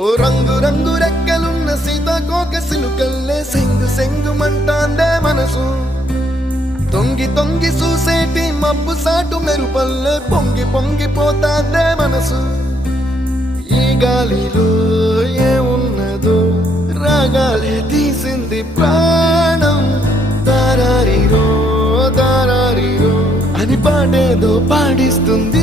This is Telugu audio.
ఓ రంగు రంగు రెక్కలున్న సీతాకోక సిలుకల్లే సెంగు సెంగు మంటాందే మనసు తొంగి తొంగి చూసేటి మబ్బు సాటు మెరుపల్లే పొంగి పొంగిపోతాందే మనసు ఈ గాలిలో ఏమున్నదో రాగాలే తీసింది ప్రాణం దారారిరో దారారిరో అని పాడేదో పాడిస్తుంది